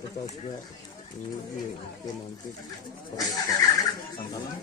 प्रकाशला ते मानसिक संचालन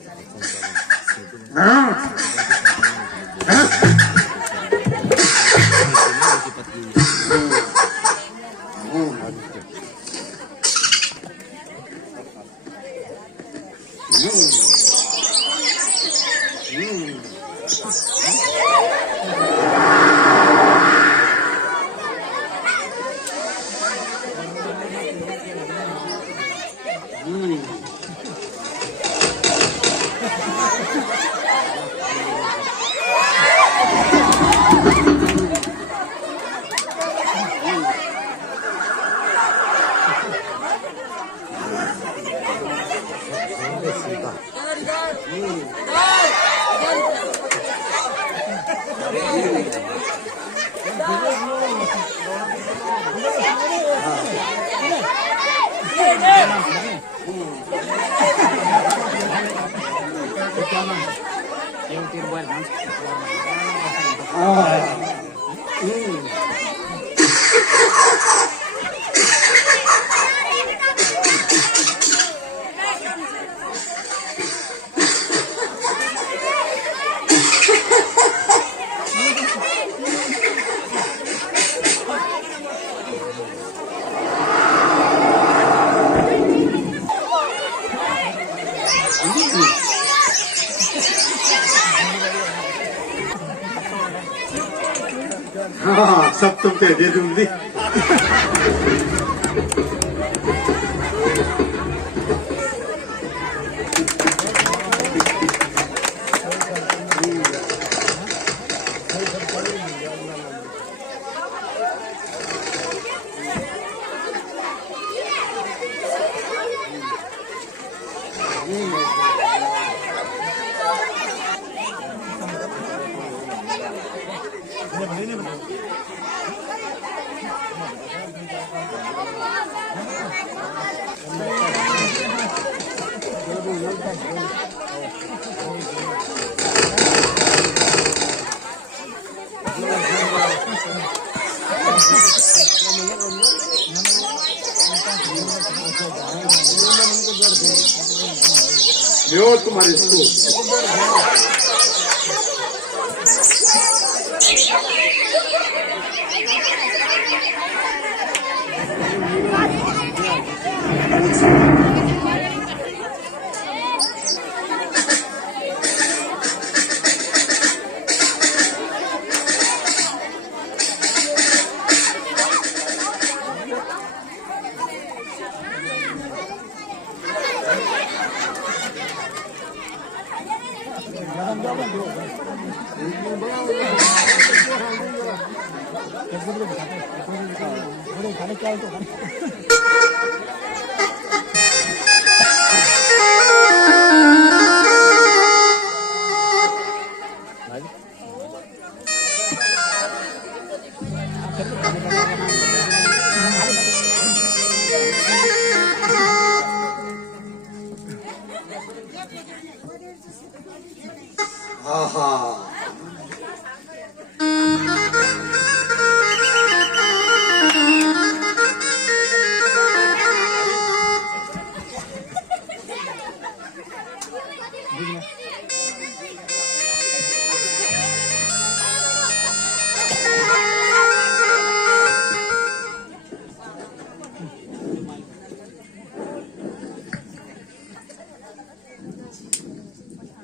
हाँ सब तुम पे दे दूंगी। यो तुम्हारे स्कूल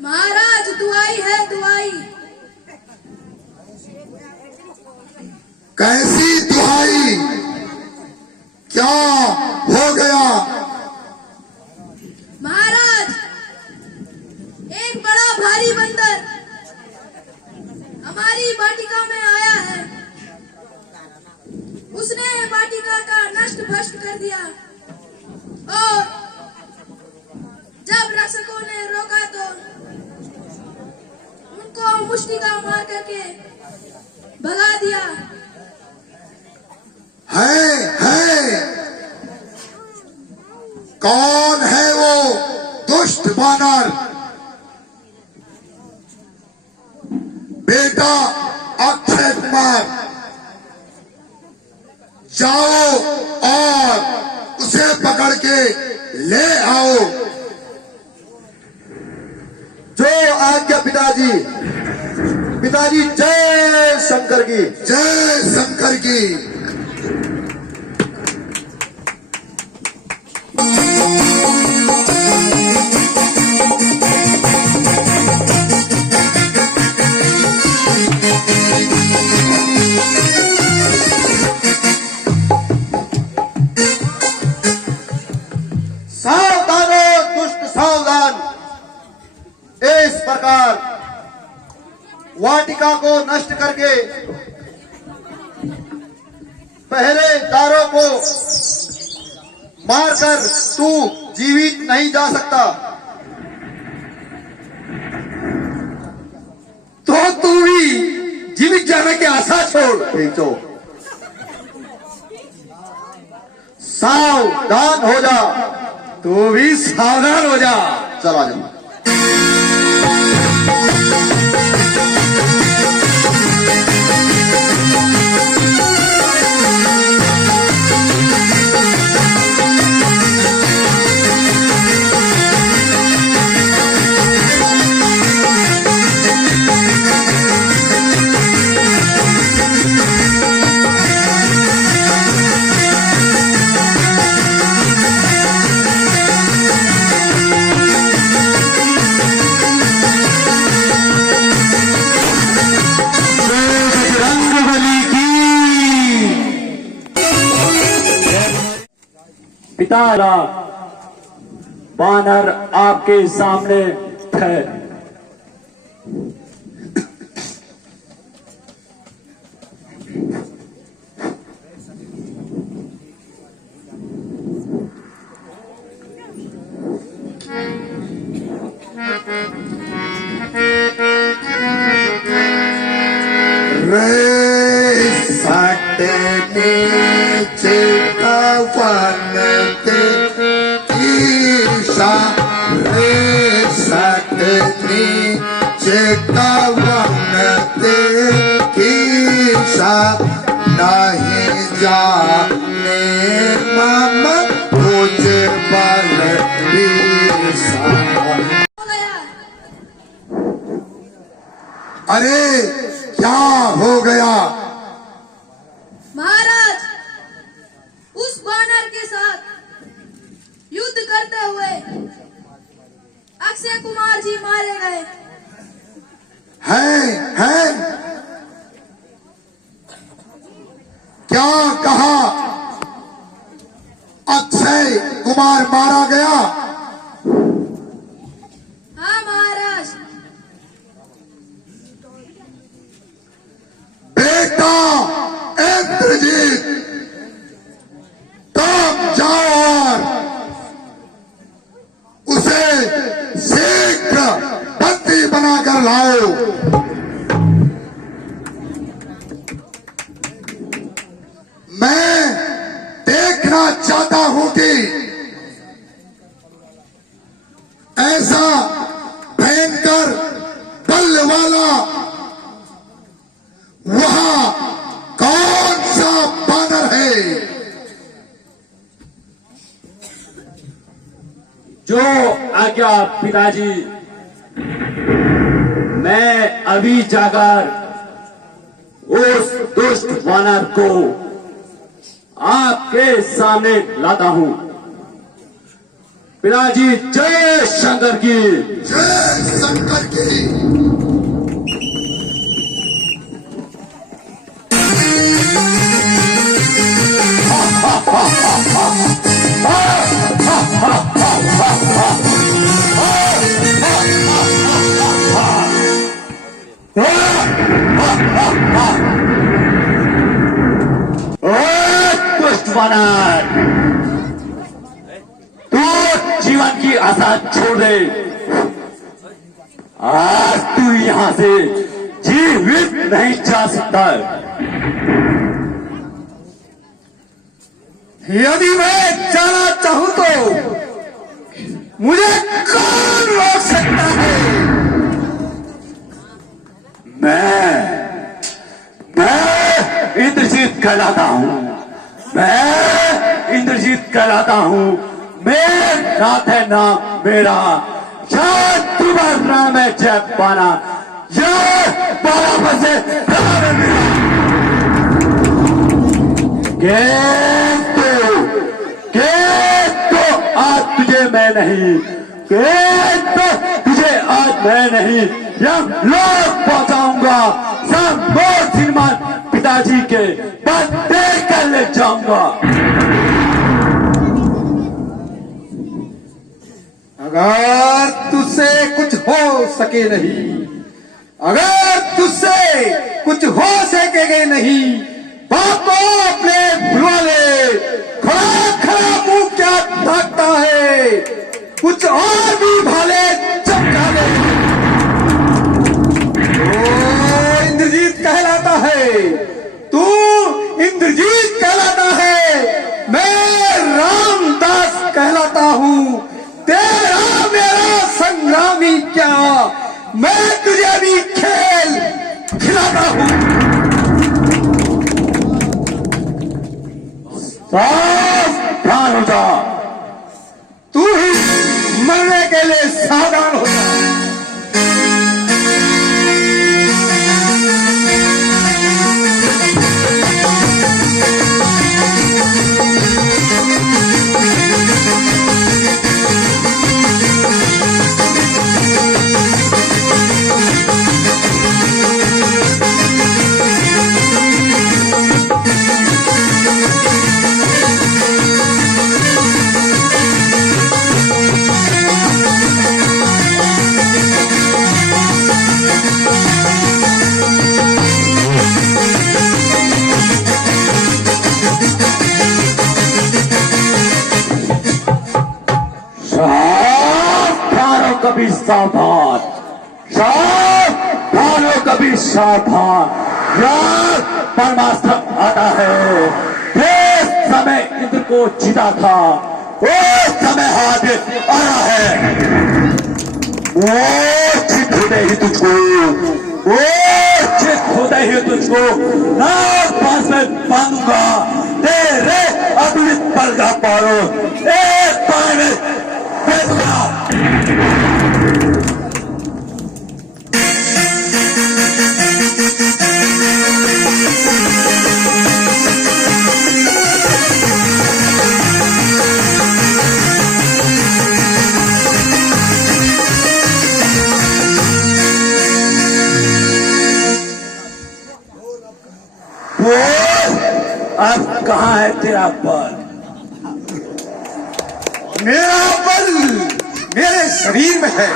महाराज दुआई है दुआई। कैसी दुहाई? क्या हो गया? महाराज एक बड़ा भारी बंदर हमारी वाटिका में आया है। उसने वाटिका का नष्ट भ्रष्ट कर दिया और जब रक्षकों ने रोका तो उनको मुष्टिका मार करके भगा दिया। है कौन है वो दुष्ट बानर? बेटा अक्षय कुमार, जाओ और उस उसे पकड़ के ले आओ। जो आज्ञा पिताजी। पिताजी जय शंकर की। जय शंकर की। सावधानो दुष्ट सावधान। इस प्रकार वाटिका को नष्ट करके पहरेदारों को मारकर तू जीवित नहीं जा सकता। तो तू भी जीवित जाने की आशा छोड़। ठीक तो सावधान हो जा। तू भी सावधान हो जा। चला जा। पिता बानर आपके सामने है। रे सटने चितवन ते ईशा रे सटने चितवन ते ईशा नहीं जाने मम तुझे बल बीसा। हो गया। अरे क्या हो गया? महाराज, उस बानर के साथ युद्ध करते हुए अक्षय कुमार जी मारे गए। है क्या कहा? अक्षय कुमार मारा गया? हाँ महाराज। बेटा इंद्रजीत, तुम जाओ और उसे शीघ्र बंदी बनाकर लाओ। मैं देखना चाहता हूं कि ऐसा भयंकर बल वाला वहां कौन सा बानर है? जो आज्ञा पिताजी। मैं अभी जाकर उस दुष्ट वानर को आपके सामने लाता हूं। पिताजी जय शंकर की। जय शंकर की। दुष्ट वानर, तू जीवन की आशा छोड़ दे। आज तू यहां से जीवित नहीं जा सकता। यदि मैं जाना चाहूं तो मुझे कौन रोक सकता है? मैं इंद्रजीत कहलाता हूं। मैं इंद्रजीत इंद्रजीत कहलाता हूँ। मेरे नाथ है नाम मेरा, शायद तुम्हारा नाम है जय पाना, यह पाला बसे तो आज तुझे मैं नहीं, तो तुझे आज मैं नहीं, यह लोग पहुंचाऊंगा सब मोर श्रीमान पिताजी के पास देकर ले जाऊंगा। अगर तुझसे कुछ हो सके नहीं, अगर तुझसे कुछ हो सकेगे नहीं, बाप को अपने बुलवा ले। खड़ा खड़ा मुंह क्या ताकता है, कुछ और भी भाले चमका ले। तो इंद्रजीत कहलाता है, तू इंद्रजीत कहलाता है, मैं रामदास कहलाता हूँ। तेरा मेरा संग्रामी क्या, मैं तुझे भी खेल खिलाता हूँ। सावधान हो जा, तू ही मरने के लिए सावधान हो जा। कभी सावधान, सावधान हो कभी सावधान, यार परमास्त्र आता है। जिस समय इंद्र को जीता था उस समय हाथ आ रहा है। वो चित होते ही तुझको, वो चित होते ही तुझको नाग पास में बांधूंगा। तेरे अतुलित बल का पारो एक पाए में फेंकूंगा। अब कहाँ है तेरा बल? मेरा बल मेरे शरीर में है,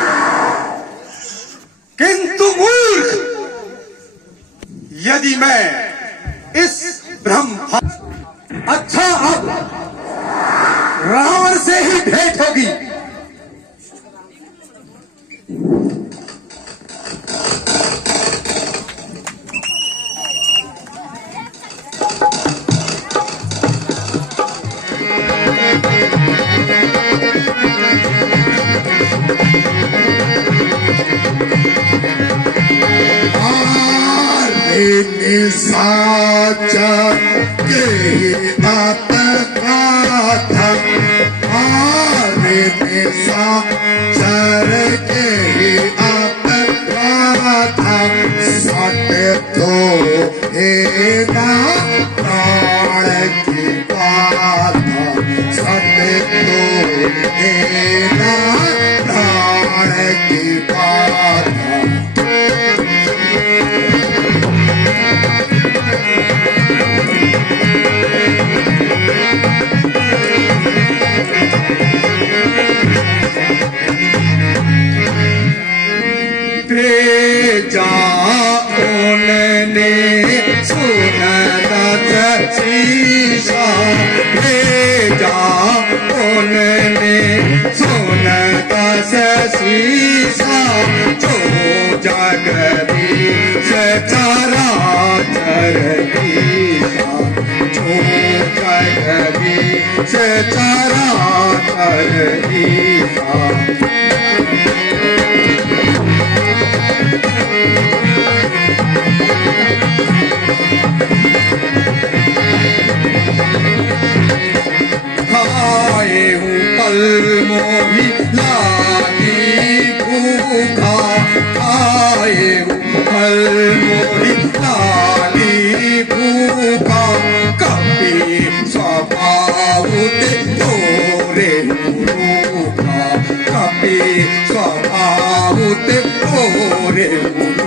किंतु मूर्ख, यदि मैं इस ब्रह्म, अच्छा अब रावण से ही भेंट होगी। साचा के आत्मा था, आरे साचर के आत्मा था। सट तो हे ना प्राण की बात, सट तो हे ना प्राण की बात। शीशा भेजा उन्होंने, सोनता से शीशा जो जगदीश चराचर ईशा, जो जगदीश चराचर ईशा। मोही लागी भूखा खाए फल मोही लागी भूखा कपि स्वभाव तोरे रूखा कपि स्वभाव तोरे रूखा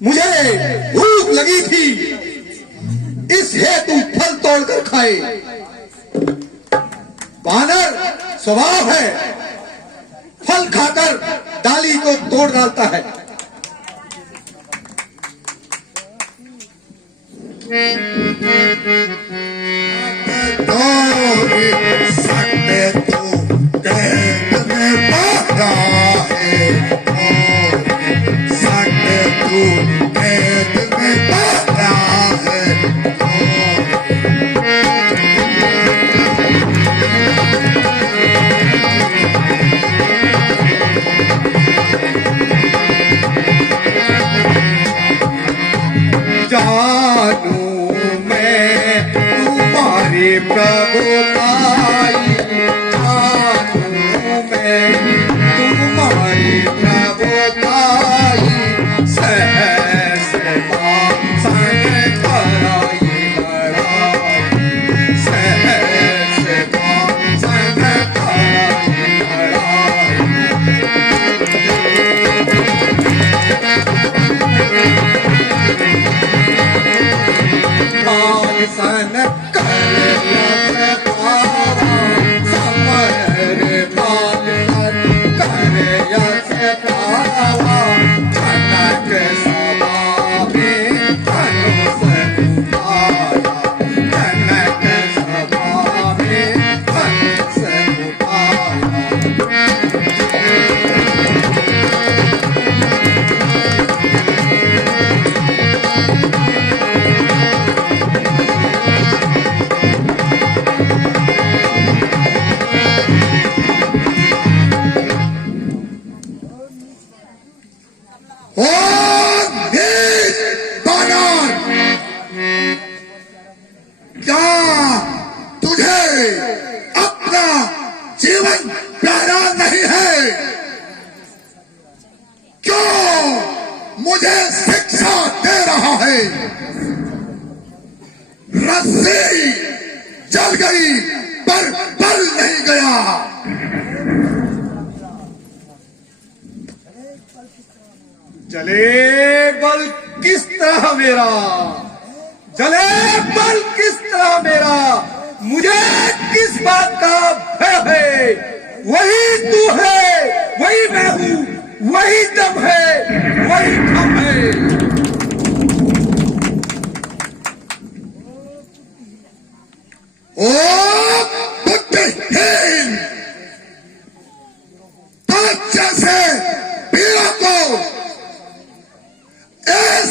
मुझे भूख लगी थी, इस हेतु फल तोड़कर खाए। वानर स्वभाव है, फल खाकर डाली को तोड़ डालता है। सकते तो कैद में पड़ा है, सकते तो कैद में पड़ा है। जानू मैं तुम्हारी प्रभुताई, जानू मैं तुम्हारी प्रभुताई, सहस संग कराई लड़ाई, सहस संग कराई लड़ाई। सन कर समर बात कर जनक सभा में धनुष उठाया, जनक सभा में धनुष उठाया। क्या तुझे अपना जीवन प्यारा नहीं है? क्यों मुझे शिक्षा दे रहा है? रस्सी जल गई पर बल नहीं गया। जले बल किस तरह मेरा, जले बल किस तरह मेरा, मुझे किस बात का भय है? वही तू है, वही मैं हूँ, वही दम है, वही हम है। ओ बुद्धिहीन, जैसे पीड़ा को इस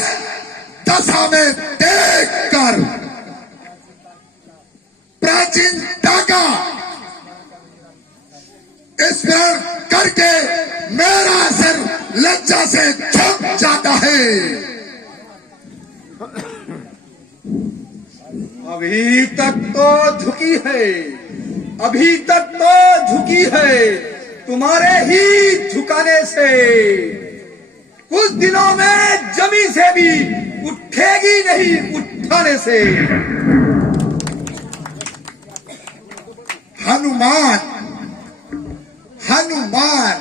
दशा में देखकर प्राचीन धागा स्मरण करके मेरा सिर लज्जा से झुक जाता है। अभी तक तो झुकी है, अभी तक तो झुकी है, तुम्हारे ही झुकाने से कुछ दिनों में जमी से भी उठेगी नहीं, उठाने से। हनुमान, हनुमान,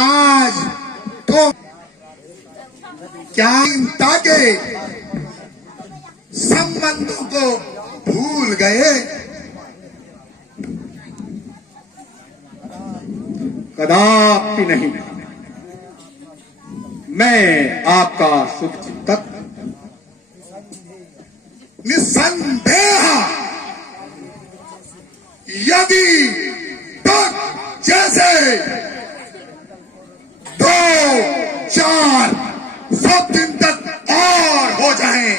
आज तो क्या चिंता के संबंधों को भूल गए? कदापि नहीं, मैं आपका शुभचिंतक। निसंदेह यदि तो जैसे 2-4 दिन तक और हो जाएं,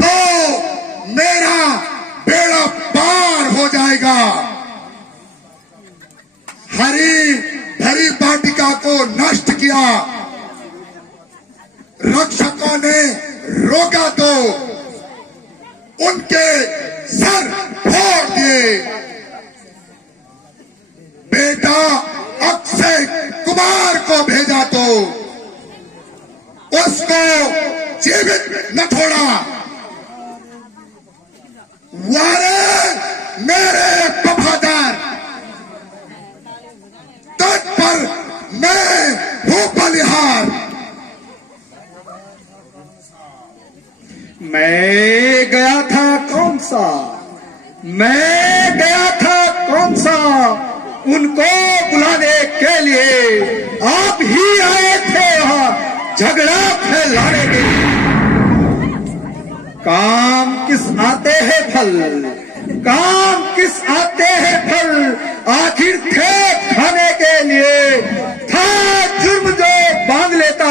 तो मेरा बेड़ा पार हो जाएगा। हरी भरी वाटिका को नष्ट किया, रक्षकों ने रोका तो उनके सर फोड़ दिए। बेटा अक्षय कुमार को भेजा तो उसको जीवित न छोड़ा। वारे मेरे वफादार, तट पर मैं हूं बलिहार। मैं गया था कौन सा, मैं गया था कौन सा उनको बुलाने के लिए, आप ही आए थे यहाँ झगड़ा फैलाने के लिए। काम किस आते हैं फल, काम किस आते हैं फल, आखिर थे खाने के लिए, था जुर्म जो बांध लेता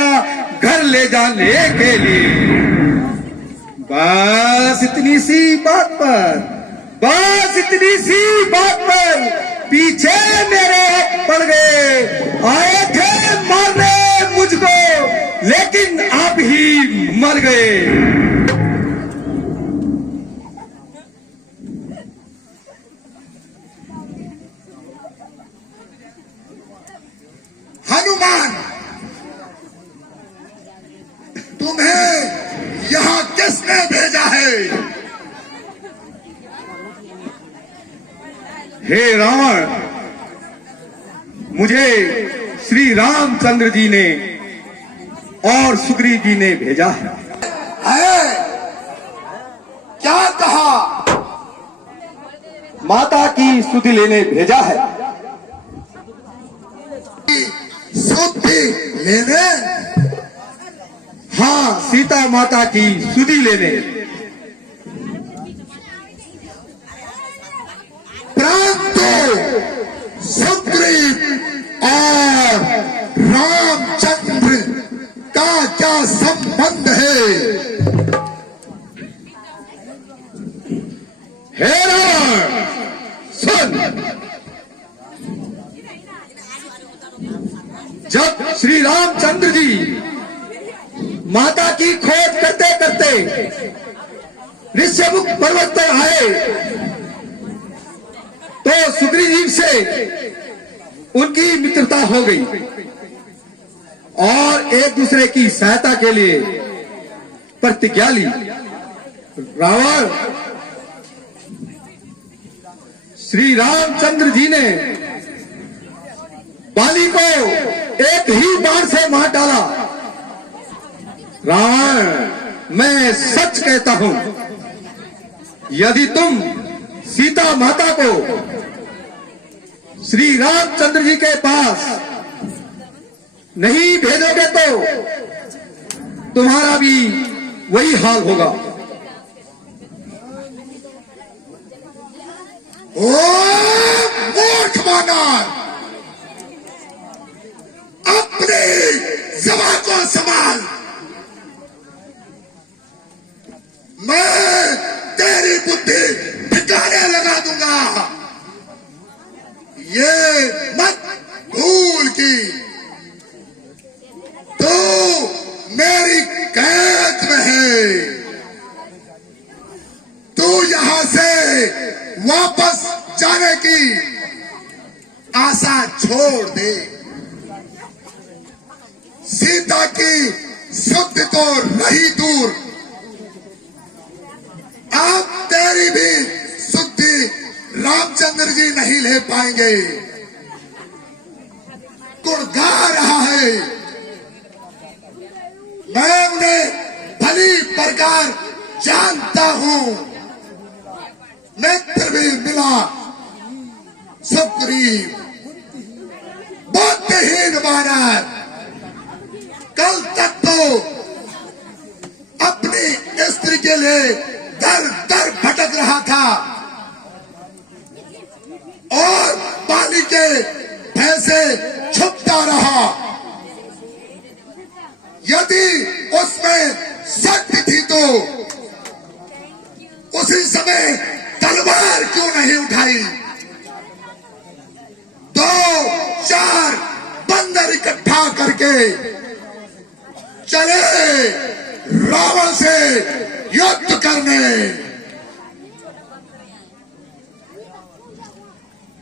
घर ले जाने के लिए। बस इतनी सी बात पर, बस इतनी सी बात पर पीछे मेरे पड़ गए। आए थे मारने मुझको, लेकिन आप ही मर गए। हनुमान, तुम्हें यहां किसने भेजा है? हे रावण, मुझे श्री रामचंद्र जी ने और सुग्रीव जी ने भेजा है। क्या कहा? माता की सुधि लेने भेजा है। सुधि लेने? हाँ, सीता माता की सुधि लेने। परंतु सुग्रीव और रामचंद्र का क्या संबंध है? हे रावण, सुन। जब श्री रामचंद्र जी माता की खोज करते करते ऋष्यमुख पर्वत पर आए, तो सुग्रीव जी से उनकी मित्रता हो गई और एक दूसरे की सहायता के लिए प्रतिज्ञा ली। रावण, श्री रामचंद्र जी ने बाली को एक ही बाण से मार डाला। रावण, मैं सच कहता हूं, यदि तुम सीता माता को श्री रामचंद्र जी के पास नहीं भेजोगे तो तुम्हारा भी वही हाल होगा। ओ मूर्ख वानर, अपनी ज़बान को संभाल। मैं तेरी बुद्धि ठिकाने लगा दूंगा। ये मत भूल कि तू मेरी कैद में वापस जाने की आशा छोड़ दे। सीता की शुद्ध तो रही दूर, अब तेरी भी शुद्धि रामचंद्र जी नहीं ले पाएंगे। गुणगा रहा है, मैं उन्हें भली प्रकार जानता हूं। नेत्र भी मिला सुग्रीव, बुद्धिहीन वानर, कल तक तो अपनी स्त्री के लिए दर दर भटक रहा था और पानी के भैंसे छुपता रहा। यदि उसमें शक्ति थी तो उसी समय तलवार क्यों नहीं उठाई? 2-4 बंदर इकट्ठा करके चले रावण से युद्ध करने।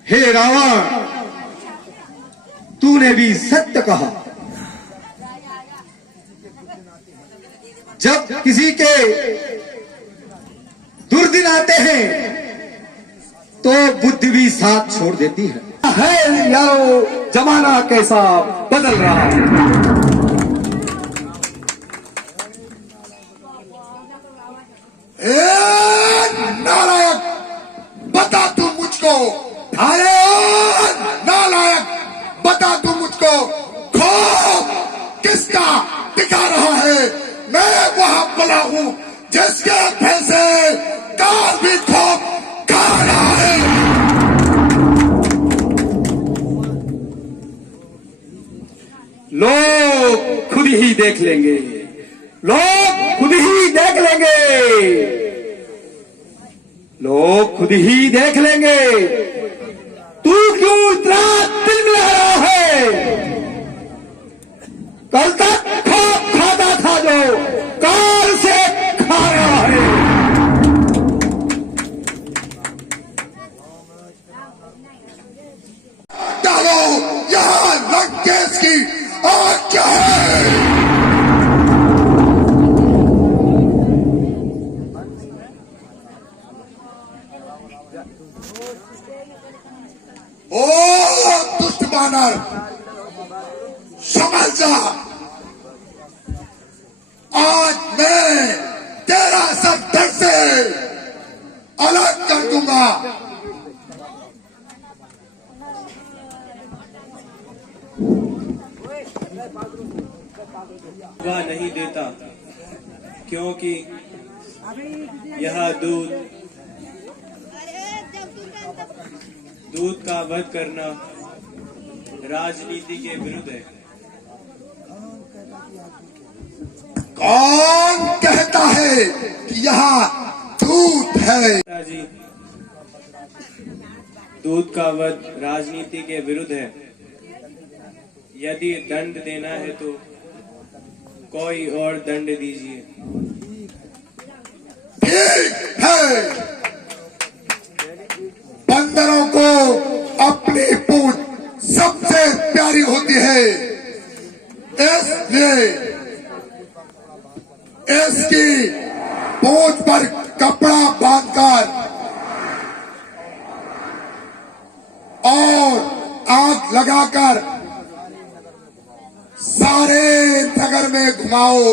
हे रावण, तूने भी सत्य कहा। जब किसी के दुर्दिन आते हैं तो बुद्धि भी साथ छोड़ देती है यारो, जमाना कैसा बदल रहा है। नालायक, बता तू मुझको, अरे नालायक, बता तू मुझको, खौफ किसका दिखा रहा है? मैं वहां पला हूं जिसके भैंसे कार भी खौफ खा रहा है। लोग खुद ही देख लेंगे, लोग खुद ही देख लेंगे, लोग खुद ही देख लेंगे। तू क्यों इतना दिल मिला रहा है? कल तक खौफ खाता था जो कार से खा रहा है। डालो यहां लंकेश की आज्ञा है। ओ दुष्ट बानर, समझ जा, आज मैं तेरा सब धड़ से अलग कर दूंगा। वह नहीं देता, क्योंकि यह दूध का वध करना राजनीति के विरुद्ध है। कौन कहता है कि यहाँ दूध है? जी, दूध का वध राजनीति के विरुद्ध है। यदि दंड देना है तो कोई और दंड दीजिए। ठीक है, बंदरों को अपनी पूंछ सबसे प्यारी होती है, इसलिए इसकी पूंछ पर कपड़ा बांधकर और आग लगाकर सारे नगर में घुमाओ।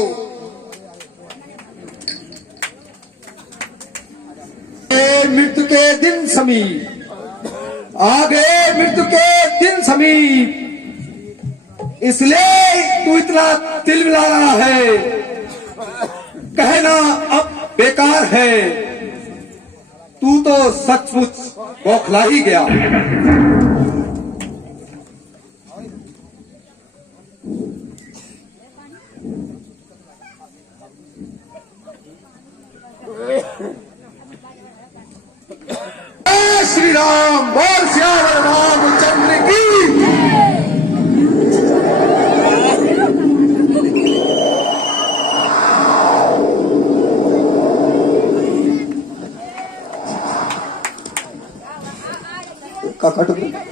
मृत्यु के दिन समीप, आगे मृत्यु के दिन समीप, इसलिए तू इतना तिलमिला रहा है। कहना अब बेकार है, तू तो सचमुच बौखला ही गया। श्री राम बोल श्याम रामचंद्र की। ककट